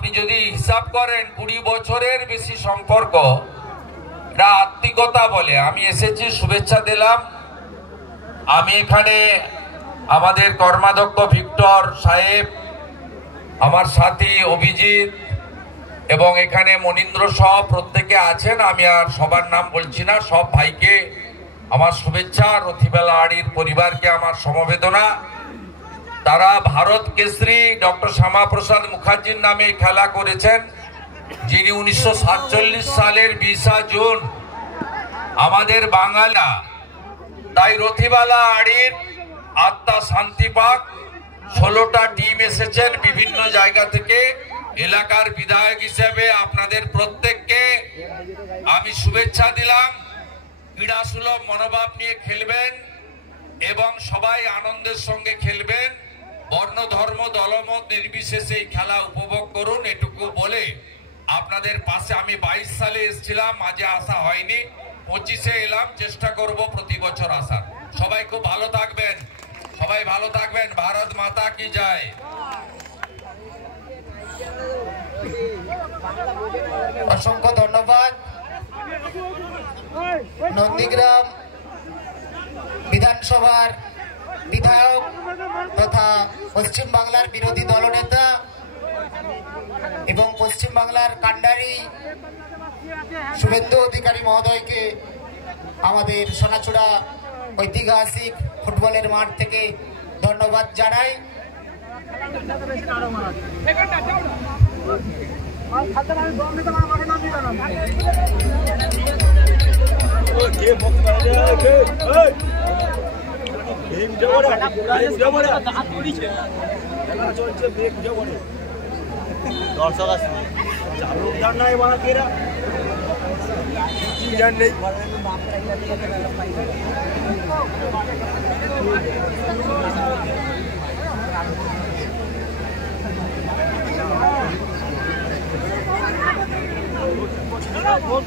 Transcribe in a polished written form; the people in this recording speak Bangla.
আপনি যদি হিসাব করেন 20 বছরের বেশি সম্পর্ক, এটা আত্মিকতা বলে। আমি এসেছি, শুভেচ্ছা দিলাম। আমি এখানে আমাদের কর্মাধ্যক্ষ ভিক্টর সাহেব, আমার সাথী অভিজিৎ এবং এখানে মনীন্দ্র সহ প্রত্যেকে আছেন। আমি আর সবার নাম বলছি না। সব ভাইকে আমার শুভেচ্ছা, রথিবেলা আড়ির পরিবারকে আমার সমবেদনা। তারা ভারত কেশরী ডক্টর শ্যামাপ্রসাদ মুখার্জির নামে খেলা করেছেন, যিনি 1947 সালের 20 জুন আমাদের বাঙালা। তাই রথিবেলা আড়ির আত্মা শান্তি পাক। 16টা টিম এসেছেন বিভিন্ন জায়গা থেকে। এলাকার বিধায়ক হিসেবে আপনাদের প্রত্যেককে আমি শুভেচ্ছা দিলাম। ক্রীড়াসুলভ মনোভাব নিয়ে খেলবেন এবং সবাই আনন্দের সঙ্গে খেলবেন। বর্ণ ধর্ম দলমত নির্বিশেষে এই খেলা উপভোগ করুন, এটুকু বলে আপনাদের পাশে আমি 22 সালে এসেছিলাম, মাঝে আসা হয়নি, 25-এ এলাম। চেষ্টা করব প্রতি বছর আসার। সবাই খুব ভালো থাকবেন, সবাই ভালো থাকবেন। ভারত মাতা কি জয়। অসংখ্য ধন্যবাদ। নন্দীগ্রাম বিধানসভার বিধায়ক তথা পশ্চিম বাংলার বিরোধী দলনেতা এবং পশ্চিম বাংলার কান্ডারি শুভেন্দু অধিকারী মহোদয়কে আমাদের সোনাচূড়া ঐতিহাসিক ফুটবলের মাঠ থেকে ধন্যবাদ জানাই। দর্শক আসছে চালুকদার নাই বানা কেরা কি জান নেই बहुत